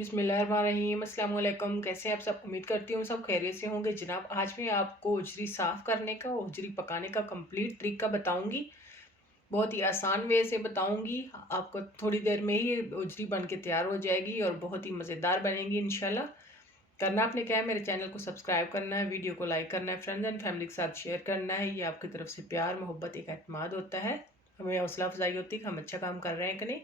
बिस्मिल्लाहिर्रहमानिर्रहीम अस्सलाम वालेकुम। कैसे हैं आप सब? उम्मीद करती हूँ सब खैरियत से होंगे। जनाब, आज मैं आपको उजरी साफ़ करने का, उजरी पकाने का कंप्लीट तरीका बताऊंगी। बहुत ही आसान वे से बताऊंगी। आपको थोड़ी देर में ही उजरी बन के तैयार हो जाएगी और बहुत ही मज़ेदार बनेगी इंशाल्लाह। करना आपने क्या है, मेरे चैनल को सब्सक्राइब करना है, वीडियो को लाइक करना है, फ्रेंड्स एंड फैमिली के साथ शेयर करना है। ये आपकी तरफ से प्यार, मोहब्बत, एक एतमाद होता है। हमें हौसला अफजाई होती है कि हम अच्छा काम कर रहे हैं कि नहीं।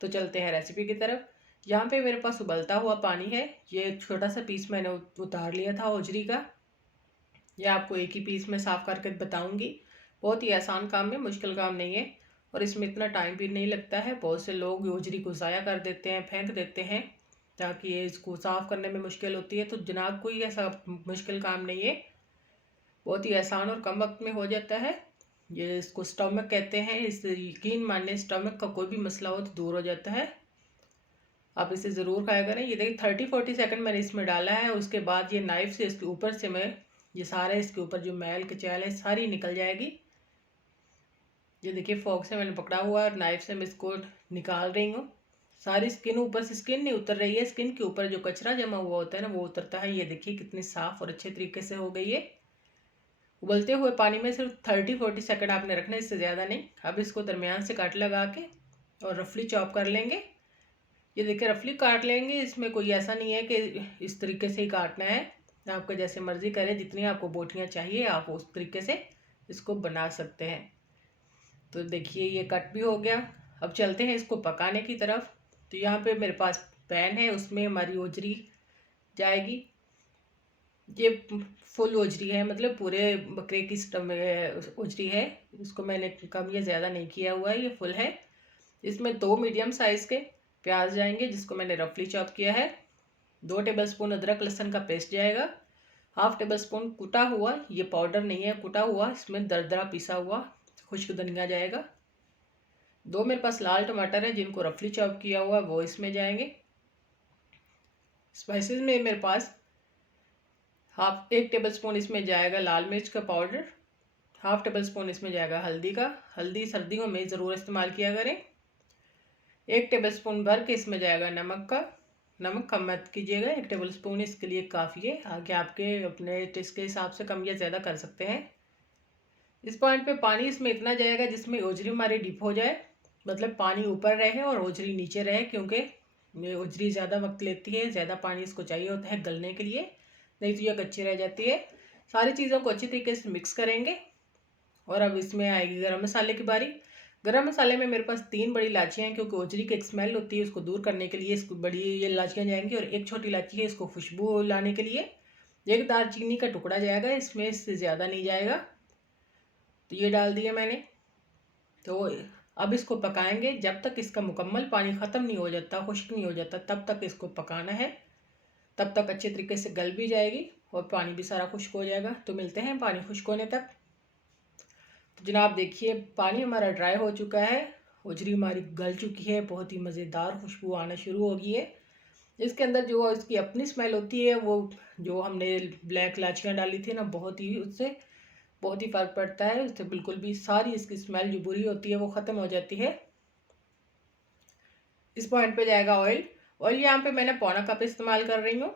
तो चलते हैं रेसिपी की तरफ। यहाँ पे मेरे पास उबलता हुआ पानी है। ये छोटा सा पीस मैंने उतार लिया था उजरी का। ये आपको एक ही पीस में साफ़ करके बताऊंगी। बहुत ही आसान काम है, मुश्किल काम नहीं है और इसमें इतना टाइम भी नहीं लगता है। बहुत से लोग उजरी को ज़ाया कर देते हैं, फेंक देते हैं, ताकि ये इसको साफ़ करने में मुश्किल होती है। तो जनाब, कोई ऐसा मुश्किल काम नहीं है, बहुत ही आसान और कम वक्त में हो जाता है। ये इसको स्टमक कहते हैं। इस यकीन मानिए, स्टमक का कोई भी मसला हो तो दूर हो जाता है। आप इसे ज़रूर खाया करें। ये देखिए 30-40 सेकंड मैंने इसमें डाला है। उसके बाद ये नाइफ़ से इसके ऊपर से मैं ये सारे इसके ऊपर जो मैल कचैल है सारी निकल जाएगी। ये देखिए फोक से मैंने पकड़ा हुआ है और नाइफ़ से मैं इसको निकाल रही हूँ। सारी स्किन, ऊपर से स्किन नहीं उतर रही है, स्किन के ऊपर जो कचरा जमा हुआ होता है ना वो उतरता है। ये देखिए कितनी साफ़ और अच्छे तरीके से हो गई है। उबलते हुए पानी में सिर्फ 30-40 सेकंड आपने रखना है, इससे ज़्यादा नहीं। अब इसको दरमियान से काट लगा के और रफली चॉप कर लेंगे। ये देखिए रफली काट लेंगे। इसमें कोई ऐसा नहीं है कि इस तरीके से ही काटना है। आपका जैसे मर्ज़ी करें, जितनी आपको बोटियाँ चाहिए आप उस तरीके से इसको बना सकते हैं। तो देखिए ये कट भी हो गया। अब चलते हैं इसको पकाने की तरफ। तो यहाँ पे मेरे पास पैन है, उसमें हमारी उजरी जाएगी। ये फुल उजरी है, मतलब पूरे बकरे की उजरी है। इसको मैंने कम या ज़्यादा नहीं किया हुआ है, ये फुल है। इसमें 2 मीडियम साइज़ के प्याज जाएंगे, जिसको मैंने रफली चॉप किया है। 2 टेबलस्पून अदरक लहसुन का पेस्ट जाएगा। हाफ टेबल स्पून कुटा हुआ, ये पाउडर नहीं है, कुटा हुआ, इसमें दरदरा पिसा हुआ खुश्क धनिया जाएगा। 2 मेरे पास लाल टमाटर है, जिनको रफली चॉप किया हुआ वो इसमें जाएंगे। स्पाइसेस में मेरे पास 1 टेबल स्पून इसमें जाएगा लाल मिर्च का पाउडर। हाफ टेबल स्पून इसमें जाएगा हल्दी का। हल्दी सर्दियों में ज़रूर इस्तेमाल किया करें। 1 टेबल स्पून भर के इसमें जाएगा नमक का। नमक कम मत कीजिएगा, 1 टेबल स्पून इसके लिए काफ़ी है। आगे आपके अपने टेस्ट के हिसाब से कम या ज़्यादा कर सकते हैं। इस पॉइंट पे पानी इसमें इतना जाएगा जिसमें उजरी हमारी डिप हो जाए, मतलब पानी ऊपर रहे और उजरी नीचे रहे, क्योंकि ये उजरी ज़्यादा वक्त लेती है, ज़्यादा पानी इसको चाहिए होता है गलने के लिए, नहीं तो यह कच्ची रह जाती है। सारी चीज़ों को अच्छी तरीके से मिक्स करेंगे और अब इसमें आएगी गरम मसाले की बारी। गरम मसाले में मेरे पास 3 बड़ी इलायचियाँ हैं, क्योंकि उजरी की एक स्मेल होती है, उसको दूर करने के लिए इसको बड़ी ये इलायचियाँ जाएंगी। और एक छोटी इलायची है, इसको खुशबू लाने के लिए। एक दालचीनी का टुकड़ा जाएगा इसमें, इससे ज़्यादा नहीं जाएगा। तो ये डाल दिया मैंने। तो अब इसको पकाएंगे जब तक इसका मुकम्मल पानी ख़त्म नहीं हो जाता, खुश्क नहीं हो जाता, तब तक इसको पकाना है। तब तक अच्छे तरीके से गल भी जाएगी और पानी भी सारा खुश्क हो जाएगा। तो मिलते हैं पानी खुश्क होने तक। तो जनाब देखिए पानी हमारा ड्राई हो चुका है, उजरी हमारी गल चुकी है, बहुत ही मज़ेदार खुशबू आना शुरू हो गई है। इसके अंदर जो इसकी अपनी स्मेल होती है, वो जो हमने ब्लैक इलायचियाँ डाली थी ना, बहुत ही उससे बहुत ही फ़र्क पड़ता है। उससे बिल्कुल भी सारी इसकी स्मेल जो बुरी होती है वो ख़त्म हो जाती है। इस पॉइंट पे जाएगा ऑयल। ऑयल यहाँ पे मैंने पौना कप इस्तेमाल कर रही हूँ,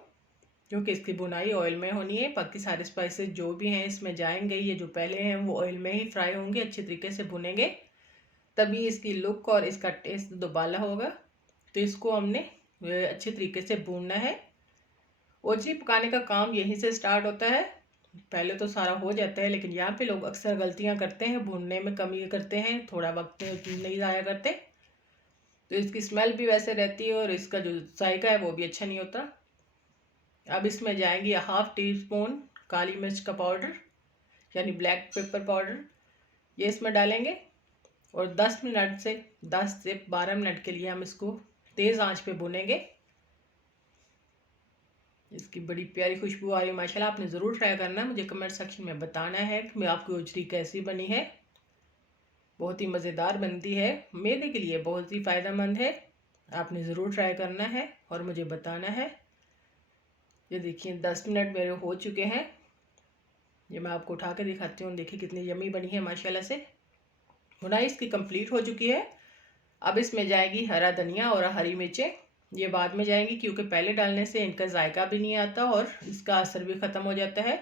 क्योंकि इसकी बुनाई ऑयल में होनी है। बाकी सारे स्पाइसेस जो भी हैं इसमें जाएंगे, ये जो पहले हैं वो ऑयल में ही फ्राई होंगे, अच्छे तरीके से भुनेंगे, तभी इसकी लुक और इसका टेस्ट दोबाला होगा। तो इसको हमने अच्छे तरीके से भूनना है। ओजी पकाने का काम यहीं से स्टार्ट होता है। पहले तो सारा हो जाता है, लेकिन यहाँ पे लोग अक्सर गलतियाँ करते हैं, भूनने में कमी करते हैं, थोड़ा वक्त नहीं ज़ाया करते। तो इसकी स्मेल भी वैसे रहती है और इसका जो जायका है वो भी अच्छा नहीं होता। अब इसमें जाएंगी 1/2 टीस्पून काली मिर्च का पाउडर, यानी ब्लैक पेपर पाउडर, ये इसमें डालेंगे। और 10 से 12 मिनट के लिए हम इसको तेज़ आंच पे भुनेंगे। इसकी बड़ी प्यारी खुशबू आ रही है माशाल्लाह। आपने ज़रूर ट्राई करना है, मुझे कमेंट सेक्शन में बताना है कि मैं आपकी उजरी कैसी बनी है। बहुत ही मज़ेदार बनती है, मैदे के लिए बहुत ही फ़ायदेमंद है। आपने ज़रूर ट्राई करना है और मुझे बताना है। ये देखिए 10 मिनट मेरे हो चुके हैं। ये मैं आपको उठा के दिखाती हूँ, देखिए कितनी यमी बनी है माशाल्लाह से। भुनाई इसकी कंप्लीट हो चुकी है। अब इसमें जाएगी हरा धनिया और हरी मिर्चें, ये बाद में जाएंगी क्योंकि पहले डालने से इनका जायका भी नहीं आता और इसका असर भी ख़त्म हो जाता है।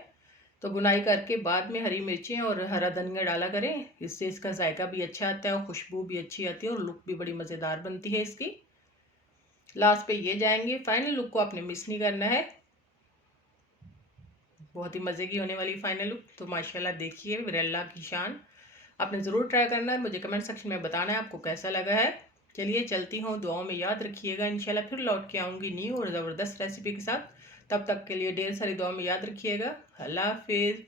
तो बुनाई करके बाद में हरी मिर्चें और हरा धनिया डाला करें, इससे इसका जायका भी अच्छा आता है और खुशबू भी अच्छी आती है और लुक भी बड़ी मज़ेदार बनती है इसकी। लास्ट पे ये जाएंगे, फाइनल लुक को आपने मिस नहीं करना है, बहुत ही मज़े की होने वाली फाइनल लुक। तो माशाल्लाह देखिए विरला की शान, आपने ज़रूर ट्राई करना है, मुझे कमेंट सेक्शन में बताना है आपको कैसा लगा है। चलिए चलती हूँ, दुआओं में याद रखिएगा, इंशाल्लाह फिर लौट के आऊँगी न्यू और ज़बरदस्त रेसिपी के साथ। तब तक के लिए ढेर सारी दुआओं में याद रखिएगा। अल्लाह हाफिज़।